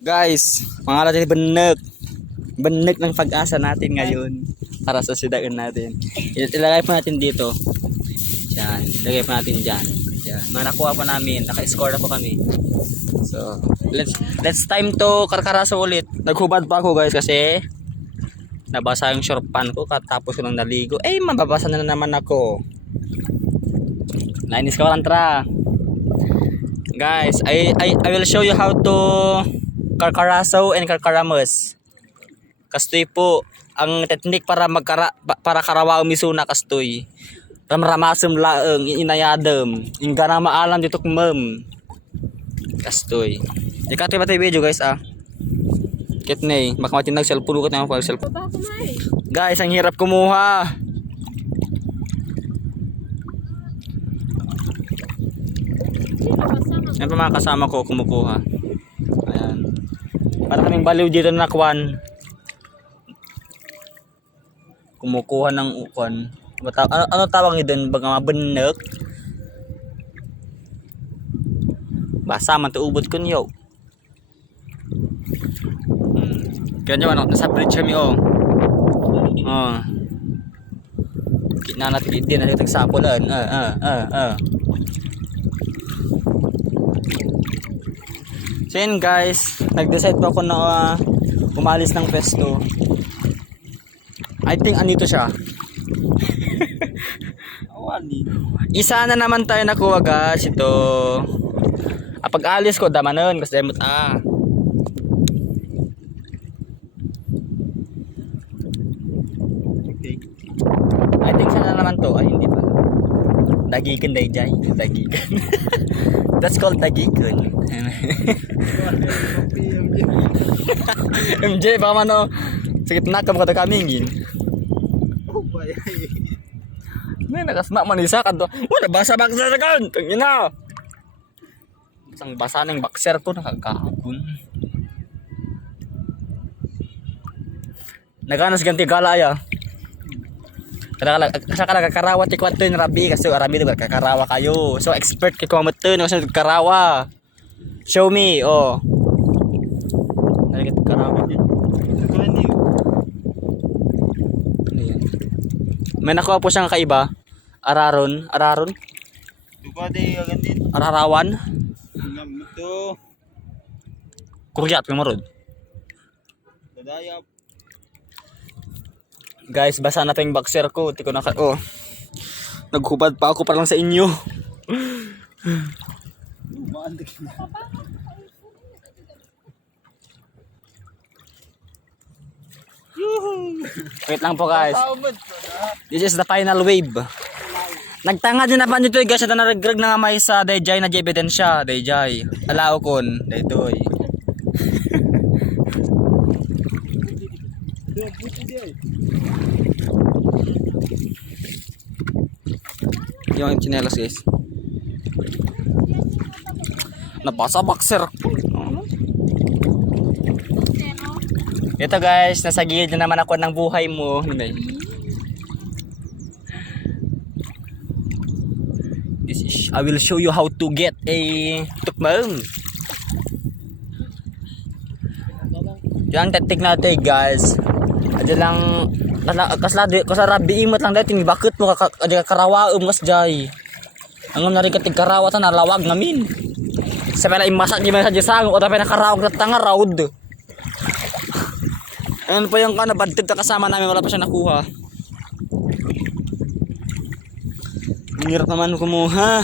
Guys, mga natin benek ng pag-asa natin ngayon para sa sidagan natin. Ilagay po natin dito. Yan, ilagay po natin dyan. Yan, mga nakuha po namin, naka-score na po kami. So, let's time to karkaraso ulit. Naghubad pa ako guys kasi nabasa yung short pan ko katapos ko lang naligo. Eh, mababasa na naman ako. Nainis ka walang guys, I will show you how to karkaraso and karkaramos. Kastoy po ang technique para para karawa umisuna kastoy. Ramramasem laeng inayadem. Ingga na maalam dito kumem. Kastoy. Ikati ba tayo video guys Kitney, makamatinag cellphone ko tayo pag cellphone. Guys, ang hirap kumuha. Yan pa mga kasama ko kumukuha. Ayan. Para kaming baliw dito na kwan. Kumukuha ng ukon. Ano tawag nyo dun? Baga mga benek. Basa man to ubod ko niyo. Kaya nyo ano, nasa bridge kami Kitna natin hindi na nagsapulan. So yun guys, nag-decide pa ako na umalis ng pesto. I think anito siya. Isa na naman tayo nakuha guys. Ito pag-alis ko damanon kasi demot okay. I think sana naman to. Ay hindi pa. Dagigan dayjay. Dagigan. That's called dagigan. MJ baka mano sakit na kam kada kamingin. May nakasma man isa kadto. Wala basa boxer kan. Tangina. Isang basa ng boxer ko nakakahapon. Naganas ganti gala ya. Kada kala kakarawa ti kwarto ni Rabi kasi Rabi diba kakarawa kayo. So expert kay ko maten kasi kakarawa. Show me Nagit karawa din. May nakuha po siyang kaiba. Araron. Ararawan. Kuryat kamarod. Guys, basa na tayong boxer ko. Tiko na naghubad pa ako para lang sa inyo. Wait lang po guys. This is the final wave. Nagtanga din na pa nito guys. Ito na regreg na nga may sa dayjay na ebidensya. Dayjay. Alao kon. Daytoy. Yung chinelas guys. Nabasa boxer. Ito guys, nasa gilid na naman ako ng buhay mo. This is, I will show you how to get a tukmang. Yan technique natin guys. Adya lang kasarabi imot lang dahil bakit mo karawa kas jay. Ang na rin katig karawa ta nalawag namin. Sa pala imasak di man sa gisang o tapay nakarawag na tanga raud. Ayan po yung badtid na kasama namin, wala pa siya nakuha. Hirap naman kumuha.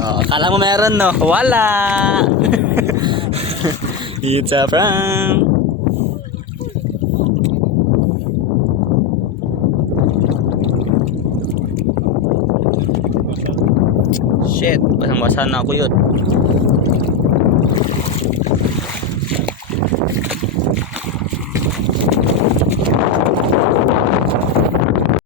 Akala mo meron no? Wala! It's a prank! Shit! Basang-basa na ako yun.